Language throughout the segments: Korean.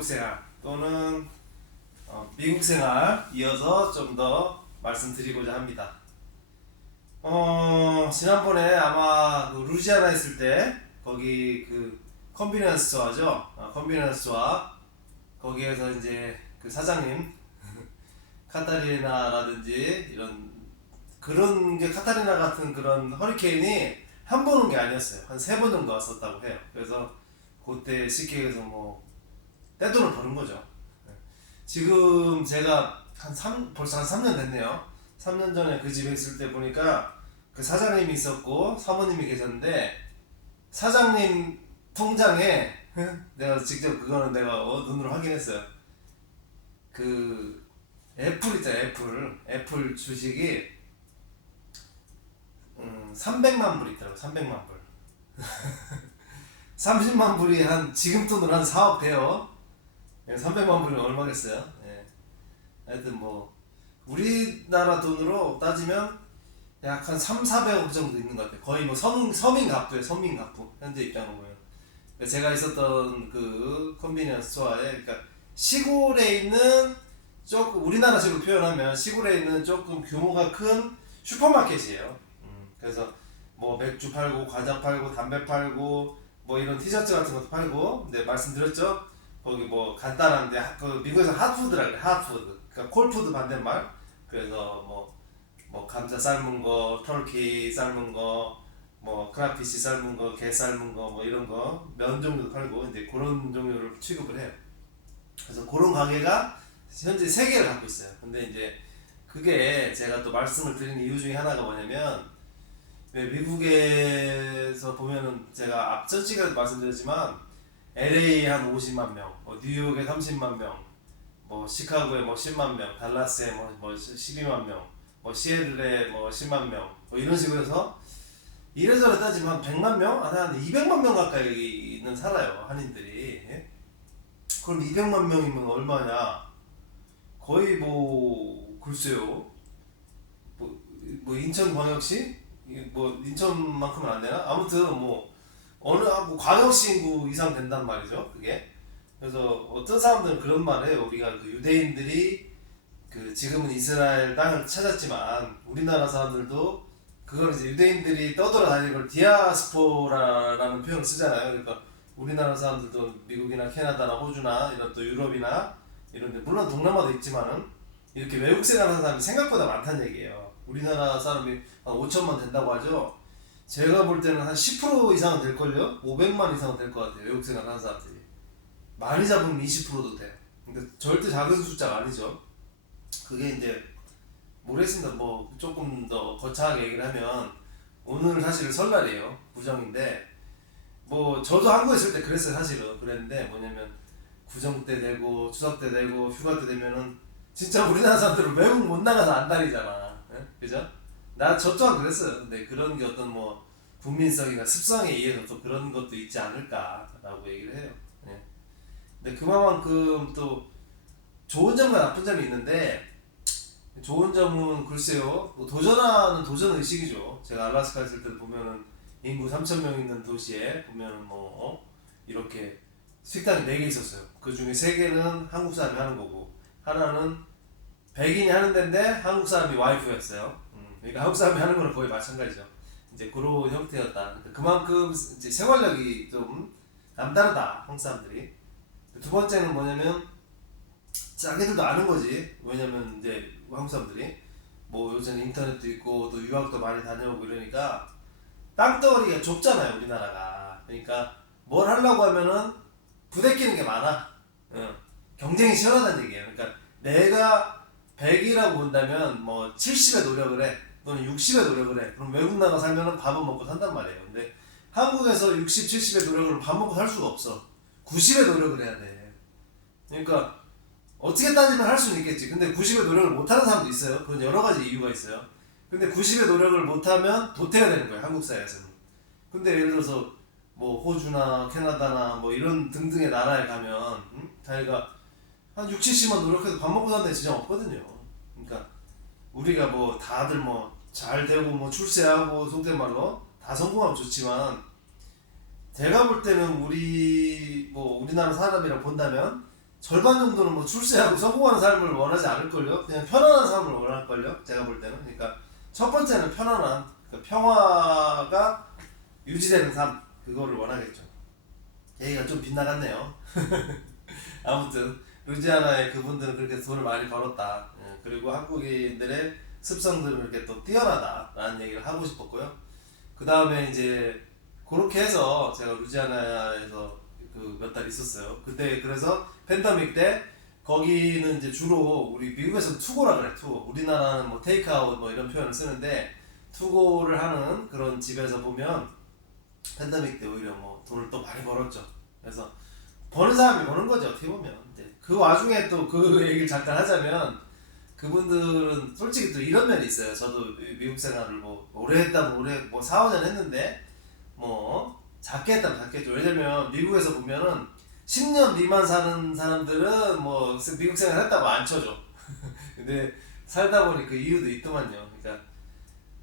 외국 생활 또는 미국 생활 이어서 좀 더 말씀드리고자 합니다. 지난번에 아마 그 루지아나 있을 때 거기 그 컨비니언스 스토어죠. 컨비니언스 스토어 거기에서 이제 그 사장님 카타리나라든지 이런 그런 게 카타리나 같은 그런 허리케인이 한 번 온 게 아니었어요. 한 세 번 정도 왔었다고 해요. 그래서 그때 쉽게 해서 뭐 떼돈을 버는 거죠. 지금 제가 벌써 한 3년 됐네요. 3년 전에 그 집에 있을 때 보니까 그 사장님이 있었고 사모님이 계셨는데 사장님 통장에 내가 직접 그거는 내가 눈으로 확인했어요. 그 애플 있잖아요. 애플 주식이 300만 불 있더라고. 300만 불. 30만 불이 한 지금 돈으로 한 4억 돼요. 300만 불이면 얼마겠어요? 예. 하여튼 뭐 우리나라 돈으로 따지면 약 한 3, 400억 정도 있는 것 같아요. 거의 뭐 서민 갑부예요. 서민 갑부. 현재 입장으로 보면. 제가 있었던 그 컨비니언스 스토어에 그러니까 시골에 있는 조금 우리나라식으로 표현하면 시골에 있는 조금 규모가 큰 슈퍼마켓이에요. 그래서 뭐 맥주 팔고 과자 팔고 담배 팔고 뭐 이런 티셔츠 같은 것도 팔고 근데 말씀드렸죠? 거기 뭐 간단한데 그 미국에서 핫푸드라 그래. 핫푸드. 그러니까 콜푸드 반대말. 그래서 뭐 감자 삶은 거, 터키 삶은 거, 뭐 크라피시 삶은 거, 게 삶은 거, 뭐 이런 거 면 종류도 팔고 이제 그런 종류를 취급을 해요. 그래서 그런 가게가 현재 세 개를 갖고 있어요. 근데 이제 그게 제가 또 말씀을 드리는 이유 중에 하나가 뭐냐면 왜 미국에서 보면은 제가 앞전 시간에 말씀드렸지만 LA 한 50만 명, 뭐 뉴욕에 30만 명, 뭐 시카고에 뭐 10만 명, 달라스에 뭐 12만 명, 뭐 시애틀에 뭐 10만 명, 뭐 이런 식으로 해서 이래저래 따지면 한 100만 명? 한 200만 명 가까이는 살아요, 한인들이. 예? 그럼 200만 명이면 얼마냐? 거의 뭐 글쎄요. 뭐 인천광역시? 뭐 인천만큼은 안 되나? 아무튼 뭐 어느 뭐 광역시 인구 이상 된단 말이죠. 그게. 그래서 어떤 사람들은 그런 말해요. 우리가 그 유대인들이 그 지금은 이스라엘 땅을 찾았지만 우리나라 사람들도 그걸 이제 유대인들이 떠돌아다니는 걸 디아스포라라는 표현을 쓰잖아요. 그러니까 우리나라 사람들도 미국이나 캐나다나 호주나 이런 또 유럽이나 이런 데 물론 동남아도 있지만은 이렇게 외국 생활하는 사람이 생각보다 많다는 얘기예요. 우리나라 사람이 한 5천만 된다고 하죠. 제가 볼 때는 한 10% 이상은 될걸요? 500만 이상은 될 것 같아요. 외국 생활하는 사람들이. 많이 잡으면 20%도 돼요. 그러니까 절대 작은 숫자가 아니죠. 그게 이제 모르겠습니다. 뭐 조금 더 거창하게 얘기를 하면 오늘 사실 설날이에요. 구정인데 뭐 저도 한국에 있을 때 그랬어요. 사실은 그랬는데 뭐냐면 구정 때 되고 추석 때 되고 휴가 때 되면은 진짜 우리나라 사람들은 외국 못 나가서 안 다니잖아. 예? 그죠? 저 또한 그랬어요. 근데 그런 게 어떤 뭐 국민성이나 습성에 의해서 또 그런 것도 있지 않을까라고 얘기를 해요. 예. 근데 그만큼 또 좋은 점과 나쁜 점이 있는데 좋은 점은 글쎄요. 뭐 도전하는 도전 의식이죠. 제가 알래스카 있을 때 보면은 인구 3천 명 있는 도시에 보면은 이렇게 식당이 4개 있었어요. 그 중에 3개는 한국 사람이 하는 거고 하나는 백인이 하는 데인데 한국 사람이 와이프였어요. 그러니까 한국 사람이 하는 거는 거의 마찬가지죠. 이제 그런 형태였다. 그러니까 그만큼 이제 생활력이 좀 남다르다 한국 사람들이. 두 번째는 뭐냐면 자기들도 아는 거지. 왜냐면 이제 한국 사람들이 뭐 요새는 인터넷도 있고 또 유학도 많이 다녀오고 이러니까 땅덩어리가 좁잖아요 우리나라가. 그러니까 뭘 하려고 하면은 부대끼는 게 많아. 경쟁이 치열하다는 얘기예요. 그러니까 내가 100이라고 본다면 뭐 70에 노력을 해 또는 60에 노력을 해. 그럼 외국 나가 살면은 밥은 먹고 산단 말이에요. 근데 한국에서 60, 70에 노력을 밥 먹고 살 수가 없어. 90에 노력을 해야 돼. 그러니까 어떻게 따지면 할 수는 있겠지. 근데 90의 노력을 못하는 사람도 있어요. 그건 여러 가지 이유가 있어요. 근데 90의 노력을 못하면 도태가 되는 거예요. 한국 사회에서는. 근데 예를 들어서 뭐 호주나 캐나다나 뭐 이런 등등의 나라에 가면 자기가 한 6, 70만 노력해도 밥 먹고 사는 데 지장 없거든요. 그러니까 우리가 뭐 다들 뭐 잘 되고 뭐 출세하고 속된 말로 다 성공하면 좋지만 제가 볼 때는 우리나라 사람이라 본다면 절반 정도는 뭐 출세하고 성공하는 삶을 원하지 않을걸요. 그냥 편안한 삶을 원할걸요. 제가 볼 때는. 그러니까 첫 번째는 편안한, 그러니까 평화가 유지되는 삶, 그거를 원하겠죠. 얘기가 좀 빗나갔네요. 아무튼 루지아나의 그분들은 그렇게 돈을 많이 벌었다. 그리고 한국인들의 습성들은 이렇게 또 뛰어나다라는 얘기를 하고 싶었고요. 그 다음에 이제 그렇게 해서 제가 루지아나에서 그 몇 달 있었어요. 그때 그래서 팬데믹 때 거기는 이제 주로 우리 미국에서는 투고라 그래. 투고. 우리나라는 뭐 테이크아웃 뭐 이런 표현을 쓰는데 투고를 하는 그런 집에서 보면 팬데믹 때 오히려 뭐 돈을 또 많이 벌었죠. 그래서 버는 사람이 버는 거죠. 어떻게 보면. 이제 그 와중에 또 그 얘기를 잠깐 하자면 그분들은 솔직히 또 이런 면이 있어요. 저도 미국 생활을 뭐 오래 했다면 오래 뭐 4, 5년 했는데 뭐 작게 했다면 작겠죠. 왜냐면 미국에서 보면은 10년 미만 사는 사람들은 뭐 미국 생활 했다고 안 쳐줘. 근데 살다 보니 그 이유도 있더만요. 그러니까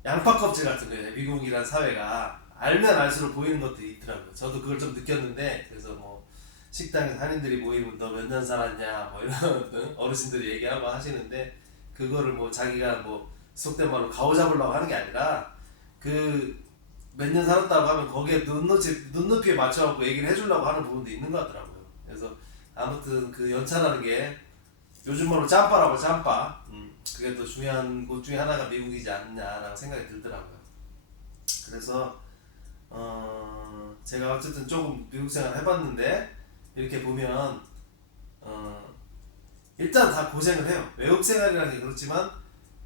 양파 껍질 같은 거예요. 미국이란 사회가 알면 알수록 보이는 것들이 있더라고요. 저도 그걸 좀 느꼈는데 그래서 뭐 식당에서 한인들이 모이면 너 몇 년 살았냐 뭐 이런 어르신들이 얘기하고 하시는데 그거를 뭐 자기가 뭐 속된 말로 가오잡으려고 하는 게 아니라 그 몇 년 살았다고 하면 거기에 눈높이에 맞춰갖고 얘기를 해주려고 하는 부분도 있는 것 같더라고요. 그래서 아무튼 그 연차라는 게 요즘 말로 짬바라고 짬바. 그게 또 중요한 곳 중에 하나가 미국이지 않냐라는 생각이 들더라고요. 그래서 제가 어쨌든 조금 미국 생활 해봤는데 이렇게 보면 일단 다 고생을 해요. 외국 생활이라는 게 그렇지만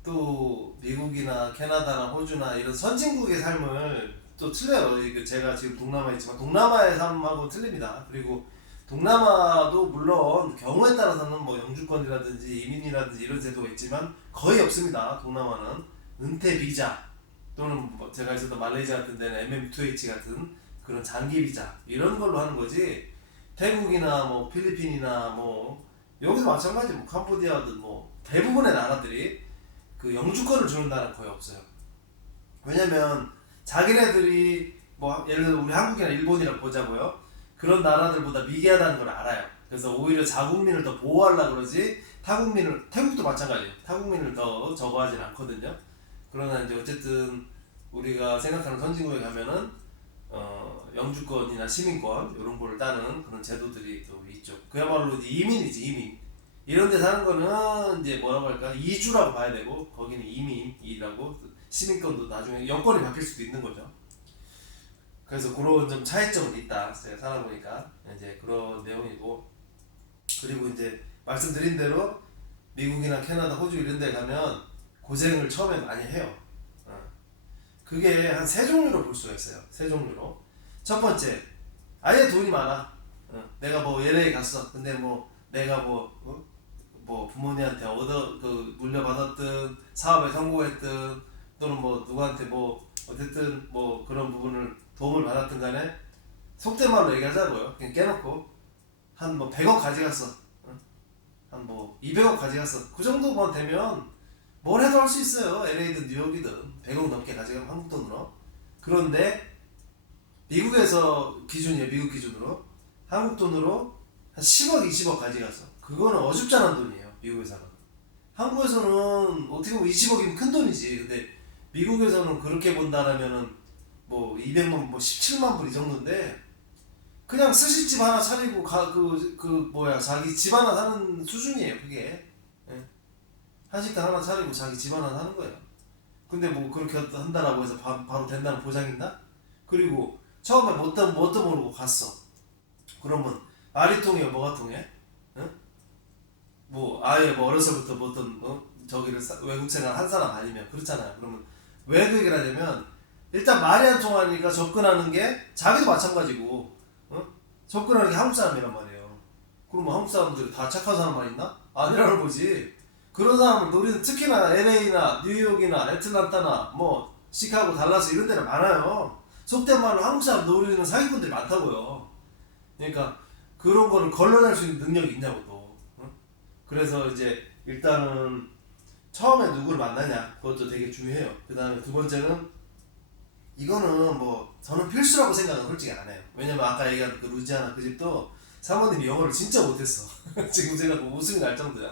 또 미국이나 캐나다나 호주나 이런 선진국의 삶을 또 틀려요. 이게 제가 지금 동남아에 있지만 동남아의 삶하고 틀립니다. 그리고 동남아도 물론 경우에 따라서는 뭐 영주권이라든지 이민이라든지 이런 제도가 있지만 거의 없습니다. 동남아는 은퇴 비자 또는 뭐 제가 있었던 말레이시아 같은 데는 MM2H 같은 그런 장기 비자 이런 걸로 하는 거지. 태국이나 뭐 필리핀이나 뭐 여기도 마찬가지 뭐 캄보디아든 뭐 대부분의 나라들이 그 영주권을 주는 나라는 거의 없어요. 왜냐면 자기네들이 뭐 예를 들어 우리 한국이나 일본이라고 보자고요. 그런 나라들보다 미개하다는 걸 알아요. 그래서 오히려 자국민을 더 보호하려고 그러지 타국민을 태국도 마찬가지예요. 타국민을 더 저거하진 않거든요. 그러나 이제 어쨌든 우리가 생각하는 선진국에 가면은 영주권이나 시민권 이런 거를 따는 그런 제도들이 또 있죠. 그야말로 이제 이민이지 이민. 이런 데 사는 거는 이제 뭐라고 할까 이주라고 봐야 되고 거기는 이민이라고 시민권도 나중에 여권이 바뀔 수도 있는 거죠. 그래서 그런 좀 차이점은 있다. 제가 살아보니까 이제 그런 내용이고 그리고 이제 말씀드린 대로 미국이나 캐나다, 호주 이런 데 가면 고생을 처음에 많이 해요. 그게 한 세 종류로 볼 수가 있어요. 세 종류로. 첫 번째, 아예 돈이 많아. 내가 뭐 LA 갔어. 근데 뭐 내가 뭐 부모님한테 그 물려받았든 사업에 성공했든 또는 뭐 누구한테 뭐 어쨌든 뭐 그런 부분을 도움을 받았든 간에 속된 말로 얘기하자고요. 그냥 깨놓고 한 뭐 100억 가져갔어. 한 뭐 200억 가져갔어. 그 정도만 되면 뭘 해도 할 수 있어요. LA든 뉴욕이든 100억 넘게 가져가면 한국 돈으로. 그런데 미국에서 기준이에요. 미국 기준으로 한국 돈으로 한 10억, 20억 가져갔어. 그거는 어줍잖은 돈이에요. 미국에서는. 한국에서는 어떻게 보면 20억이면 큰 돈이지. 근데 미국에서는 그렇게 본다라면은 뭐 200만, 뭐 17만 불 이 정도인데 그냥 스시집 하나 차리고 자기 집 하나 사는 수준이에요. 그게. 예. 한식당 하나 차리고 자기 집 하나 사는 거예요. 근데 뭐 그렇게 한다라고 해서 바로 된다는 보장이 있나? 그리고 처음에 뭣도 모르고 갔어. 그러면 말이 통해요? 뭐가 통해? 응? 뭐 아예 뭐 어려서부터 뭐 어떤 저기를 외국 생활 한 사람 아니면 그렇잖아요. 그러면 왜 그 얘기를 하냐면 일단 말이 안 통하니까 접근하는 게 자기도 마찬가지고 접근하는 게 한국 사람이란 말이에요. 그럼 뭐 한국 사람들이 다 착한 사람만 있나? 아니라는 거지. 그런 사람을 노리는 특히나 LA나 뉴욕이나 애틀란타나 뭐 시카고 달라스 이런 데는 많아요. 속된 말로 한국 사람 노리는 사기꾼들이 많다고요. 그러니까 그런 거를 걸러낼 수 있는 능력이 있냐고 또. 그래서 이제 일단은 처음에 누구를 만나냐 그것도 되게 중요해요. 그 다음에 두 번째는 이거는 뭐 저는 필수라고 생각은 솔직히 안 해요. 왜냐면 아까 얘기한 그 루지아나 그 집도 사모님이 영어를 진짜 못했어. 지금 생각하면 웃음이 날 정도야.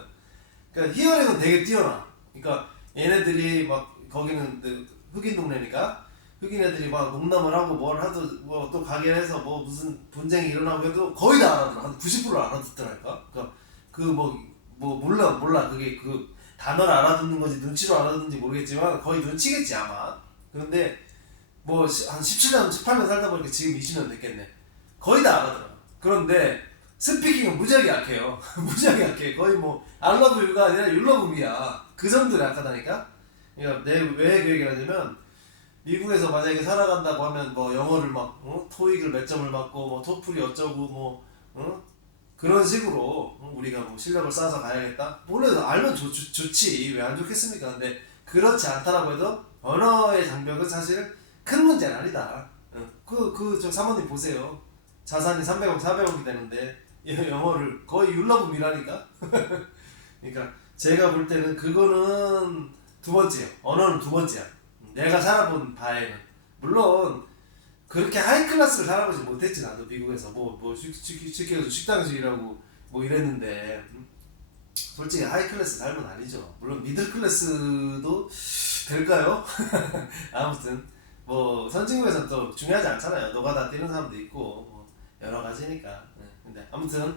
그러니까 히어링은 되게 뛰어나. 그러니까 얘네들이 막 거기는 흑인 동네니까 흑인 애들이 막 농담을 하고 뭘 하도 뭐 또 가게에서 뭐 무슨 분쟁이 일어나고 해도 거의 다 알아들어. 한 90% 알아듣더랄까. 그러니까 그 뭐 몰라 그게 그 단어를 알아듣는 건지 눈치로 알아듣는지 모르겠지만 거의 눈치겠지 아마. 그런데 뭐 한 17년 18년 살다 보니까 지금 20년 됐겠네. 거의 다 알아들어. 그런데 스피킹은 무지하게 약해요. 무지하게 약해. 거의 뭐 I love you가 아니라 you love me야. 그 정도로 약하다니까. 그러니까 내 왜 그 얘기를 하냐면 미국에서 만약에 살아간다고 하면 뭐 영어를 막 토익을 몇 점을 맞고 뭐 토플이 어쩌고 뭐 그런 식으로 우리가 뭐 실력을 쌓아서 가야겠다. 물론 알면 좋지. 왜 안 좋겠습니까? 근데 그렇지 않다라고 해도 언어의 장벽은 사실 큰 문제는 아니다. 저 사모님 보세요. 자산이 300억, 400억이 되는데 영어를 거의 율라붐이라니까. 그러니까 제가 볼 때는 그거는 두 번째요. 언어는 두 번째야. 내가 살아본 바에는 물론 그렇게 하이 클래스를 살아보지 못했지 나도 미국에서 뭐 쉽게 식당에서 일하고 뭐 이랬는데 솔직히 하이 클래스 삶은 아니죠. 물론 미들 클래스도 될까요? 아무튼 뭐 선진국에서는 또 중요하지 않잖아요. 노가다 뛰는 사람도 있고 뭐 여러 가지니까. 근데 아무튼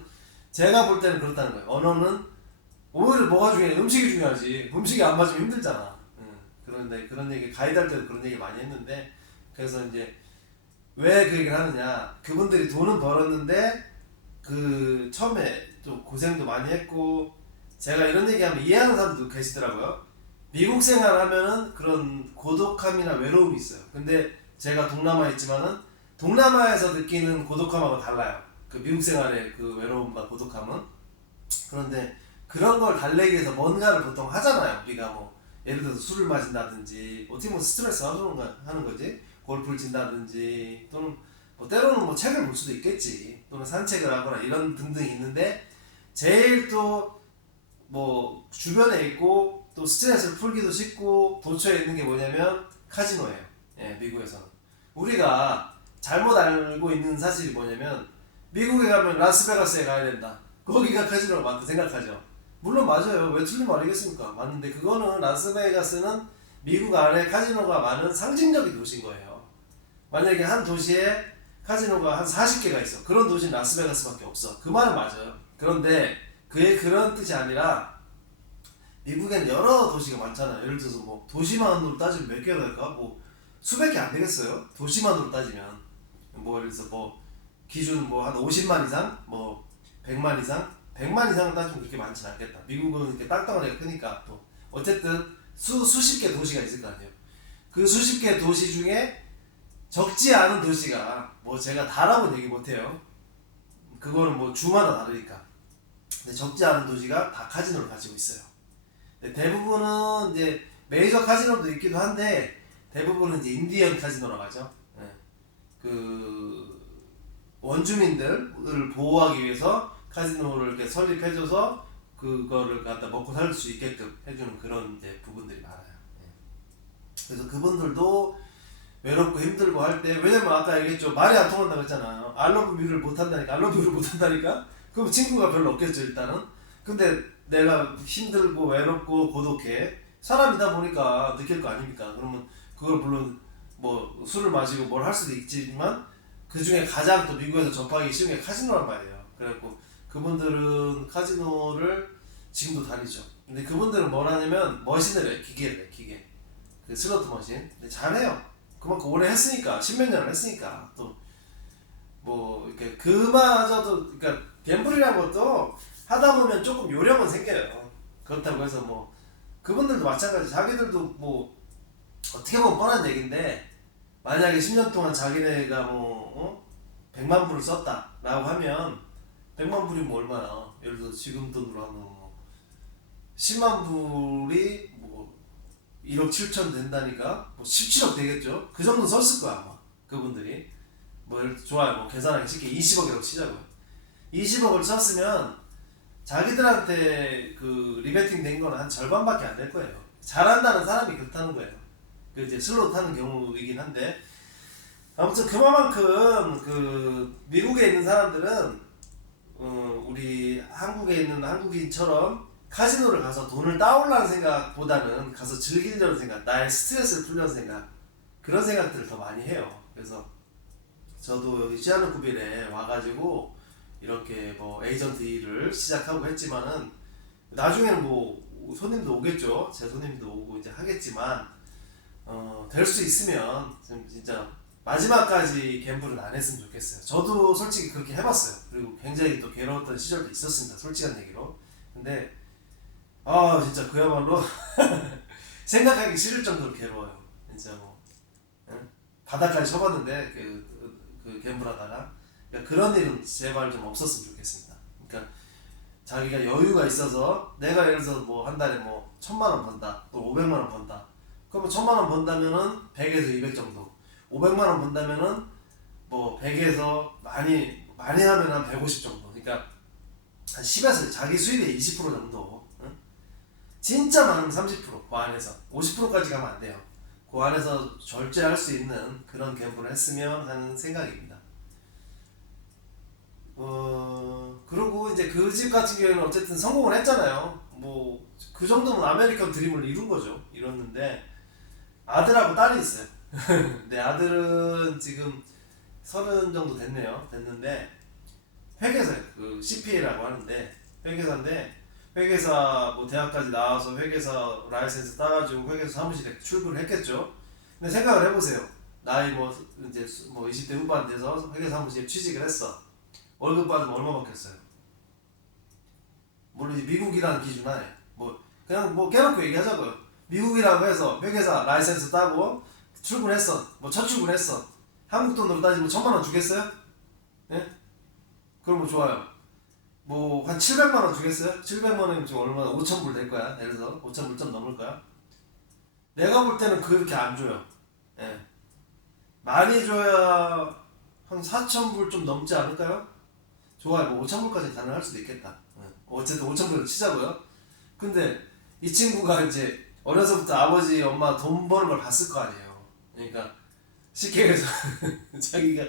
제가 볼 때는 그렇다는 거예요. 언어는 오히려 뭐가 중요해? 음식이 중요하지. 음식이 안 맞으면 힘들잖아. 그런데 그런 얘기 가이드 할 때도 그런 얘기 많이 했는데 그래서 이제 왜 그 얘기를 하느냐? 그분들이 돈은 벌었는데 그 처음에 좀 고생도 많이 했고 제가 이런 얘기하면 이해하는 사람들도 계시더라고요. 미국 생활하면은 그런 고독함이나 외로움이 있어요. 근데 제가 동남아에 있지만은 동남아에서 느끼는 고독함하고 달라요. 그 미국 생활의 그 외로움과 고독함은. 그런데 그런 걸 달래기 위해서 뭔가를 보통 하잖아요. 우리가 뭐 예를 들어서 술을 마신다든지 어떻게 보면 스트레스 하는 거지. 골프를 친다든지 또는 뭐 때로는 뭐 책을 볼 수도 있겠지. 또는 산책을 하거나 이런 등등이 있는데 제일 또 뭐 주변에 있고 또 스트레스를 풀기도 쉽고 도처에 있는 게 뭐냐면 카지노예요. 예, 미국에서는. 우리가 잘못 알고 있는 사실이 뭐냐면 미국에 가면 라스베가스에 가야 된다. 거기가 카지노가 맞다 생각하죠. 물론 맞아요. 왜 틀린 말이겠습니까? 맞는데 그거는 라스베가스는 미국 안에 카지노가 많은 상징적인 도시인 거예요. 만약에 한 도시에 카지노가 한 40개가 있어. 그런 도시는 라스베가스밖에 없어. 그 말은 맞아요. 그런데 그의 그런 뜻이 아니라 미국엔 여러 도시가 많잖아요. 예를 들어서 뭐 도시만으로 따지면 몇 개가 될까? 뭐 수백 개 안 되겠어요. 도시만으로 따지면 뭐 예를 들어서 뭐 기준 뭐 한 50만 이상, 뭐 100만 이상, 100만 이상은 따지면 그렇게 많지 않겠다. 미국은 이렇게 땅덩어리가 데가 크니까 또 어쨌든 수십 개 도시가 있을 거 아니에요. 그 수십 개 도시 중에 적지 않은 도시가 뭐 제가 다라고는 얘기 못해요. 그거는 뭐 주마다 다르니까. 근데 적지 않은 도시가 다 카지노를 가지고 있어요. 대부분은 이제 메이저 카지노도 있기도 한데 대부분은 이제 인디언 카지노라고 하죠. 예. 그 원주민들을 보호하기 위해서 카지노를 이렇게 설립해줘서 그거를 갖다 먹고 살 수 있게끔 해주는 그런 이제 부분들이 많아요. 예. 그래서 그분들도 외롭고 힘들고 할 때 왜냐면 아까 얘기했죠. 말이 안 통한다고 했잖아요. 알러브 뮤를 못한다니까. 알러브 뮤를 못한다니까. 그럼 친구가 별로 없겠죠 일단은. 근데 내가 힘들고 외롭고 고독해 사람이다 보니까 느낄 거 아닙니까? 그러면 그걸 물론 뭐 술을 마시고 뭘 할 수도 있지만 그 중에 가장 또 미국에서 접하기 쉬운 게 카지노란 말이에요. 그래갖고 그분들은 카지노를 지금도 다니죠. 근데 그분들은 뭘 하냐면 머신을 해. 기계를 해. 기계. 그 슬로트 머신. 근데 잘해요. 그만큼 오래 했으니까 10몇 년을 했으니까 또 뭐 이렇게 그마저도 그러니까 갬블이라는 것도 하다 보면 조금 요령은 생겨요. 그렇다고 해서 뭐 그분들도 마찬가지. 자기들도 뭐 어떻게 보면 뻔한 얘기인데 만약에 10년 동안 자기네가 뭐 100만 불을 썼다라고 하면 100만 불이면 얼마야? 예를 들어 지금 돈으로 하면 뭐 10만 불이 뭐 1억 7천 된다니까 뭐 17억 되겠죠? 그 정도 썼을 거야 아마 그분들이. 뭐 좋아요. 뭐 계산하기 쉽게 20억이라고 치자고요. 20억을 썼으면 자기들한테 그 리베팅 된 거는 한 절반밖에 안 될 거예요. 잘한다는 사람이 그렇다는 거예요. 그 이제 슬롯 하는 경우이긴 한데 아무튼 그만큼 그 미국에 있는 사람들은 우리 한국에 있는 한국인처럼 카지노를 가서 돈을 따오려는 생각보다는 가서 즐기려는 생각, 나의 스트레스를 풀려는 생각, 그런 생각들을 더 많이 해요. 그래서 저도 여기 시아누쿠빌에 와가지고 이렇게 뭐 에이전트 일을 시작하고 했지만은 나중에는 뭐 손님도 오겠죠. 제 손님도 오고 이제 하겠지만 될 수 있으면 좀 진짜 마지막까지 갬블은 안 했으면 좋겠어요. 저도 솔직히 그렇게 해봤어요. 그리고 굉장히 또 괴로웠던 시절도 있었습니다. 솔직한 얘기로. 근데 진짜 그야말로 생각하기 싫을 정도로 괴로워요. 진짜 뭐 응? 바닥까지 쳐봤는데 그 갬블하다가 그러니까 그런 일은 제발 좀 없었으면 좋겠습니다. 그러니까 자기가 여유가 있어서 내가 예를 들어서 뭐 한 달에 뭐 1,000만 원 번다, 또 500만 원 번다. 그러면 1,000만 원 번다면은 100에서 200 정도, 500만 원 번다면은 뭐 100에서 많이 하면 한 150 정도. 그러니까 한 10에서 자기 수입의 20% 정도. 응? 진짜 많으면 30%, 그 안에서 50%까지 가면 안 돼요. 그 안에서 절제할 수 있는 그런 갬블을 했으면 하는 생각입니다. 그리고 이제 그 집 같은 경우에는 어쨌든 성공을 했잖아요. 뭐 그 정도면 아메리칸 드림을 이룬 거죠. 이뤘는데 아들하고 딸이 있어요. 내 아들은 지금 30 정도 됐는데 회계사예요. 그 CPA라고 하는데 회계사인데 회계사 뭐 대학까지 나와서 회계사 라이센스 따가지고 회계사 사무실에 출근을 했겠죠. 근데 생각을 해보세요. 나이 뭐 이제 뭐 20대 후반 돼서 회계사 사무실에 취직을 했어. 월급 받으면 얼마 받겠어요? 물론 이제 미국이라는 기준 안에 뭐 그냥 뭐 깨놓고 얘기하자고요. 미국이라고 해서 회계사 라이센스 따고 출근했어. 뭐 첫 출근했어. 한국 돈으로 따지면 1,000만 원 주겠어요? 예? 그럼 뭐 좋아요. 뭐 한 700만 원 주겠어요? 700만 원이면 지금 얼마나 5,000불 될 거야. 예를 들어서 5,000불 좀 넘을 거야. 내가 볼 때는 그렇게 안 줘요. 예. 많이 줘야 한 4,000불 좀 넘지 않을까요? 좋아요. 뭐 5,000불까지 가능할 수도 있겠다. 예. 어쨌든 5,000불을 치자고요. 근데 이 친구가 이제 어려서부터 아버지 엄마 돈 버는 걸 봤을 거 아니에요. 그러니까 쉽게 얘기해서 자기가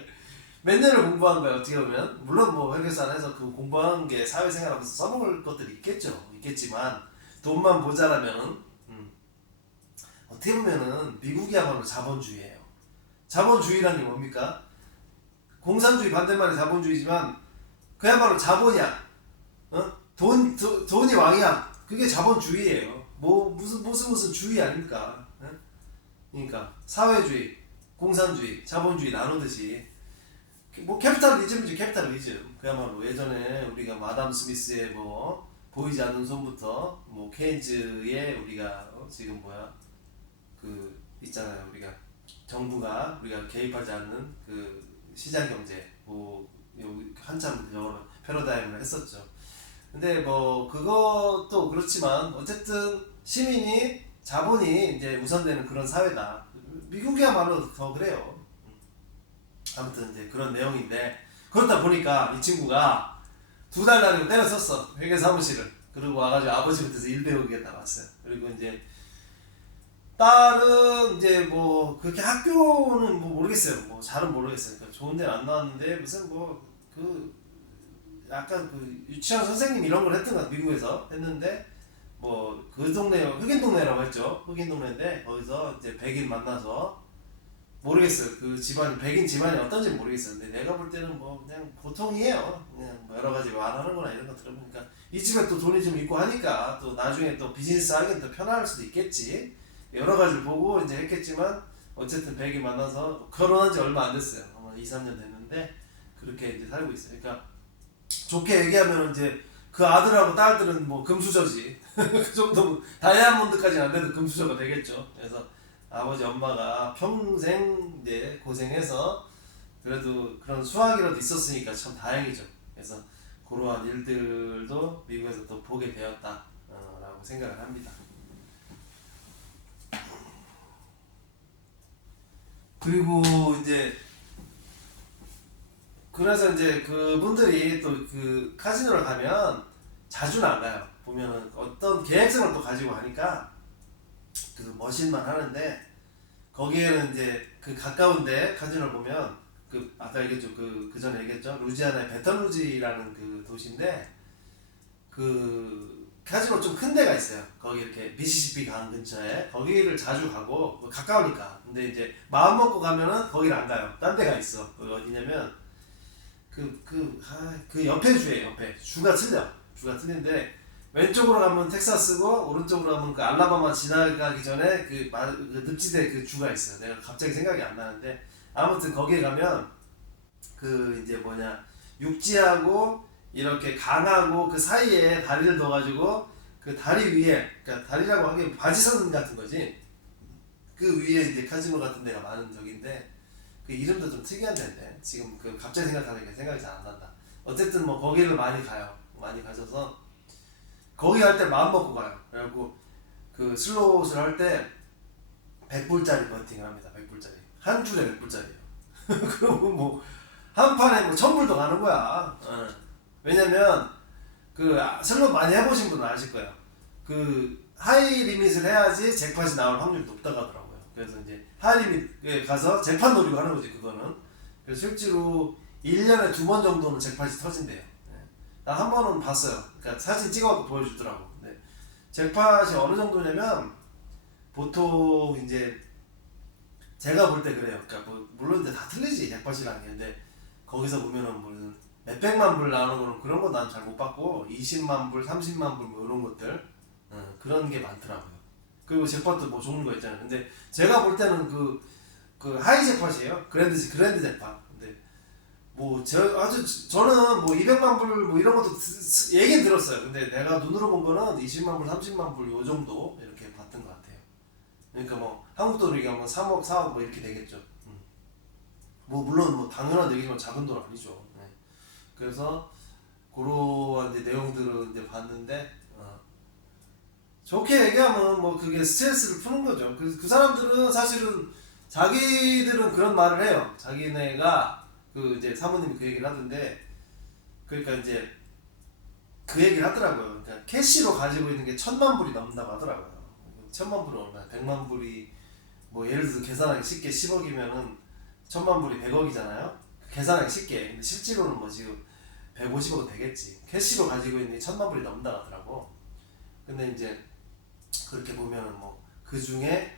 몇 년을 공부한 거야. 어떻게 보면 물론 뭐 회계사 안에서 그 공부한 게 사회생활하면서 써먹을 것들이 있겠지만 돈만 모자라면은 어떻게 보면은 미국이야말로 자본주의예요. 자본주의란 게 뭡니까? 공산주의 반대말이 자본주의지만 그야말로 자본이야. 돈이 왕이야. 그게 자본주의예요. 뭐 무슨 주의 아닙니까? 그러니까 사회주의, 공산주의, 자본주의 나누듯이 뭐 캐피탈리즘이지. 캐피탈리즘. 그야말로 예전에 우리가 마담 스미스의 뭐 보이지 않는 손부터 뭐 케인즈의 우리가 지금 그 있잖아요. 우리가 정부가 우리가 개입하지 않는 그 시장 경제 뭐 한참 여러 패러다임을 했었죠. 근데 뭐 그것도 그렇지만 어쨌든 시민이 자본이 이제 우선되는 그런 사회다. 미국이야말로 더 그래요. 아무튼 이제 그런 내용인데 그렇다 보니까 이 친구가 2달 다니고 때려쳤어. 회계 사무실을. 그리고 와가지고 아버지 밑에서 일 배우겠다 왔어요. 그리고 이제 딸은 이제 뭐 그렇게 학교는 뭐 모르겠어요. 뭐 잘은 모르겠어요. 그러니까 좋은 데는 안 나왔는데 무슨 뭐 그 약간 그 유치원 선생님 이런 걸 했던 것 같아. 미국에서 했는데 뭐 그 동네 흑인 동네라고 했죠. 흑인 동네인데 거기서 이제 백인 만나서 모르겠어요. 그 집안이 백인 집안이 어떤지 모르겠어요. 근데 내가 볼 때는 뭐 그냥 보통이에요. 그냥 뭐 여러 가지 말하는거나 이런 거 들어보니까 이 집에 또 돈이 좀 있고 하니까 또 나중에 또 비즈니스 하기는 더 편할 수도 있겠지. 여러 가지를 보고 이제 했겠지만 어쨌든 백인 만나서 결혼한 지 얼마 안 됐어요. 아마 2, 3년 됐는데 그렇게 이제 살고 있어요. 그러니까 좋게 얘기하면 이제 그 아들하고 딸들은 뭐 금수저지. 그 정도 다이아몬드까지는 안 돼도 금수저가 되겠죠. 그래서 아버지 엄마가 평생 이제 고생해서 그래도 그런 수학이라도 있었으니까 참 다행이죠. 그래서 그러한 일들도 미국에서 또 보게 되었다 라고 생각을 합니다. 그리고 이제 그래서 이제 그분들이 또 그 카지노를 가면 자주는 안 가요. 보면은 어떤 계획성을 또 가지고 하니까 그 머신만 하는데 거기에는 이제 그 가까운데 카지노를 보면 그 아까 얘기했죠. 그 전에 얘기했죠. 루지아나의 베턴루지라는 그 도시인데 그 카지노 좀 큰 데가 있어요. 거기 이렇게 미시시피 강 근처에 거기를 자주 가고 가까우니까. 근데 이제 마음 먹고 가면은 거기를 안 가요. 딴 데가 있어. 어디냐면 그 옆에 주에 옆에 주가 틀려. 주가 틀린데 왼쪽으로 가면 텍사스고 오른쪽으로 가면 그 알라바마 지나가기 전에 그 늪지대 그 주가 있어요. 내가 갑자기 생각이 안 나는데 아무튼 거기에 가면 그 이제 뭐냐 육지하고 이렇게 강하고 그 사이에 다리를 넣어가지고 그 다리 위에 그러니까 다리라고 하기엔 바지선 같은 거지. 그 위에 이제 카지노 같은 데가 많은 적인데 그 이름도 좀 특이한 데인데 지금 그 갑자기 생각하니까 생각이 잘 안 난다. 어쨌든 뭐 거기를 많이 가요. 많이 가셔서 거기 할 때 마음 먹고 가요. 그래갖고 그 슬롯을 할 때 100불짜리 버팅을 합니다. 100불짜리 한 줄에 100불짜리예요. 그러면 뭐 한 판에 뭐 1000불도 가는 거야. 왜냐면 그 슬롯 많이 해보신 분은 아실 거예요. 그 하이 리밋을 해야지 잭팟이 나올 확률이 높다고 하더라고요. 그래서 이제 하이 리밋에 가서 잭팟 노리고 하는 거지 그거는. 그래서 실제로 1년에 2번 정도는 잭팟이 터진대요. 나 한 번은 봤어요. 그러니까 사진 찍어갖고 보여주더라고. 근데 잭팟이 어느 정도냐면 보통 이제 제가 볼 때 그래요. 그러니까 뭐 물론 이제 다 틀리지 잭팟이라는 게. 근데 거기서 보면은 무슨 몇백만 불 나오는 거는 그런 거 난 잘 못 봤고 20만 불, 30만 불 뭐 이런 것들 그런 게 많더라고요. 그리고 잭팟도 뭐 좋은 거 있잖아요. 근데 제가 볼 때는 그 하이 잭팟이에요. 그랜드 잭팟. 근데 뭐 저는 뭐 200만 불 뭐 이런 것도 얘기는 들었어요. 근데 내가 눈으로 본 거는 20만 불, 30만 불 요 정도 이렇게 봤던 것 같아요. 그러니까 뭐 한국 돈으로 얘기하면 3억, 4억 뭐 이렇게 되겠죠. 뭐 물론 뭐 당연한 얘기지만 작은 돈 아니죠. 네. 그래서 그러한 이제 내용들을 이제 봤는데 좋게 얘기하면 뭐 그게 스트레스를 푸는 거죠. 그 사람들은 사실은 자기들은 그런 말을 해요. 자기네가 그 이제 사모님이 그 얘기를 하던데 그러니까 이제 그 얘기를 하더라고요. 그러니까 캐시로 가지고 있는 게 1000만 불이 넘는다고 하더라고요. 1000만 불은 얼마야? 100만 불이 뭐 예를 들어서 계산하기 쉽게 10억이면은 1000만 불이 100억이잖아요. 계산하기 쉽게. 근데 실제로는 뭐 지금 150억 되겠지. 캐시로 가지고 있는 게 1000만 불이 넘는다 하더라고. 근데 이제 그렇게 보면은 뭐 그 중에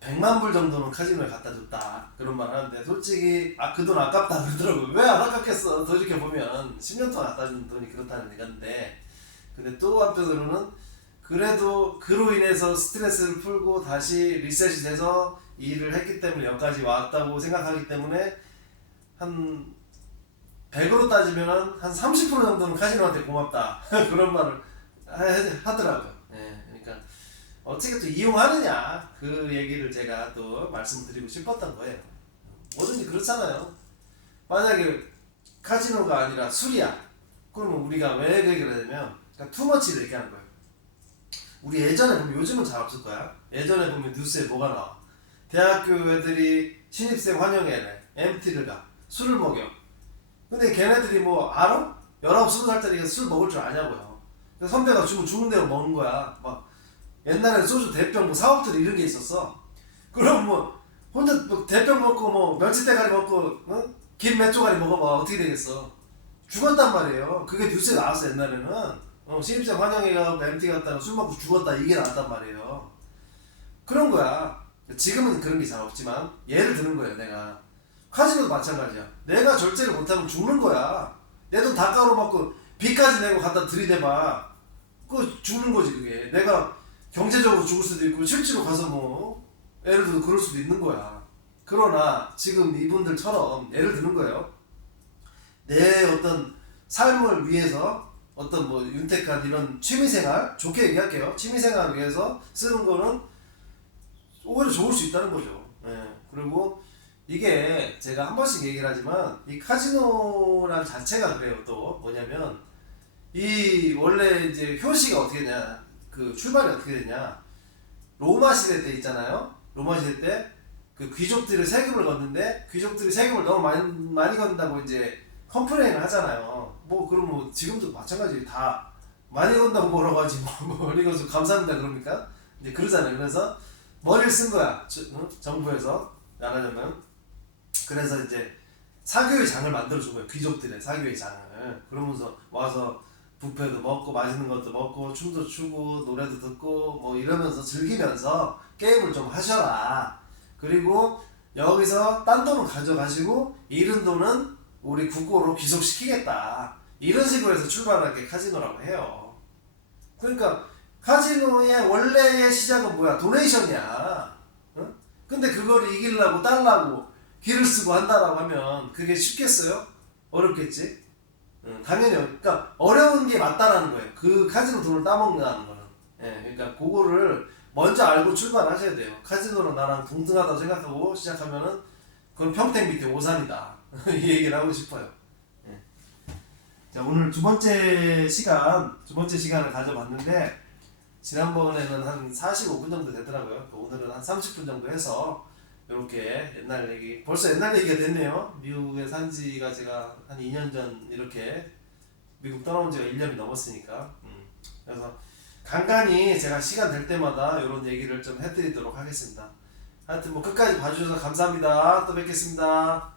100만 불 정도는 카지노에 갖다 줬다 그런 말 하는데 솔직히 그 돈 아깝다 그러더라고요. 왜 안 아깝겠어. 더 이렇게 보면 10년 동안 갖다 준 돈이 그렇다는 얘기인데 근데 또 한편으로는 그래도 그로 인해서 스트레스를 풀고 다시 리셋이 돼서 일을 했기 때문에 여기까지 왔다고 생각하기 때문에 한 100으로 따지면 한 30% 정도는 카지노한테 고맙다 그런 말을 하더라고요. 예, 그러니까 어떻게 또 이용하느냐 그 얘기를 제가 또 말씀드리고 싶었던 거예요. 뭐든지 그렇잖아요. 만약에 카지노가 아니라 술이야. 그러면 우리가 왜 그 얘기를 하냐면 그러니까 투머치를 얘기하는 거예요. 우리 예전에 보면 요즘은 잘 없을 거야. 예전에 보면 뉴스에 뭐가 나와. 대학교 애들이 신입생 환영회를 MT를 가 술을 먹여. 근데 걔네들이 뭐 알아? 19, 20살짜리가 술 먹을 줄 아냐고요. 선배가 주면 주는 대로 먹는 거야. 막 옛날에는 소주 대병 뭐 사업들 이런 게 있었어. 그럼 뭐 혼자 뭐 대병 먹고 뭐 멸치대가리 먹고 김 몇 조가리 먹어봐 어떻게 되겠어. 죽었단 말이에요. 그게 뉴스에 나왔어 옛날에는. 신입생 환영회 가고 MT 갔다가 술 먹고 죽었다 이게 나왔단 말이에요. 그런 거야. 지금은 그런 게 잘 없지만 예를 드는 거예요. 내가 카지노도 마찬가지야. 내가 절제를 못하면 죽는 거야. 내 돈 다 깔아먹고 빚까지 내고 갖다 들이대봐. 그거 죽는 거지 그게. 내가 경제적으로 죽을 수도 있고 실제로 가서 뭐 예를 들어 그럴 수도 있는 거야. 그러나 지금 이분들처럼 예를 드는 거예요. 내 어떤 삶을 위해서 어떤 뭐 윤택한 이런 취미생활 좋게 얘기할게요. 취미생활을 위해서 쓰는 거는 오히려 좋을 수 있다는 거죠. 예. 그리고 이게 제가 한 번씩 얘기를 하지만 이 카지노란 자체가 그래요. 또 뭐냐면 이 원래 이제 효시가 어떻게 되냐 그 출발이 어떻게 되냐 로마 시대 때 있잖아요. 로마 시대 때 그 귀족들이 세금을 걷는데 귀족들이 세금을 너무 많이 걷는다고 이제 컴플레인을 하잖아요. 뭐 그럼 뭐 지금도 마찬가지 다 많이 건다고 뭐라고 하지 뭐 많이 건서 감사합니다 그럽니까? 이제 그러잖아요. 그래서 머리를 쓴 거야 정부에서 나가려면 그래서 이제 사교의 장을 만들어준 거예요. 귀족들의 사교의 장을. 그러면서 와서 뷔페도 먹고 맛있는 것도 먹고 춤도 추고 노래도 듣고 뭐 이러면서 즐기면서 게임을 좀 하셔라. 그리고 여기서 딴 돈은 가져가시고 잃은 돈은 우리 국고로 귀속시키겠다. 이런 식으로 해서 출발한 게 카지노라고 해요. 그러니까 카지노의 원래의 시작은 뭐야? 도네이션이야. 응? 근데 그걸 이기려고 딸라고 기를 쓰고 한다라고 하면 그게 쉽겠어요? 어렵겠지? 응, 당연히 그러니까 어려운 게 맞다라는 거예요. 그 카지노 돈을 따먹는다는 거는. 예, 그러니까 그거를 먼저 알고 출발하셔야 돼요. 카지노는 나랑 동등하다고 생각하고 시작하면은 그건 평택 밑에 오산이다. 이 얘기를 하고 싶어요. 예. 자, 오늘 두 번째 시간을 가져봤는데 지난번에는 한 45분 정도 되더라고요. 오늘은 한 30분 정도 해서 이렇게 옛날 얘기, 벌써 옛날 얘기가 됐네요. 미국에 산 지가 제가 한 2년 전 이렇게 미국 떠나온 지가 1년이 넘었으니까. 그래서 간간히 제가 시간 될 때마다 이런 얘기를 좀 해드리도록 하겠습니다. 하여튼 뭐 끝까지 봐주셔서 감사합니다. 또 뵙겠습니다.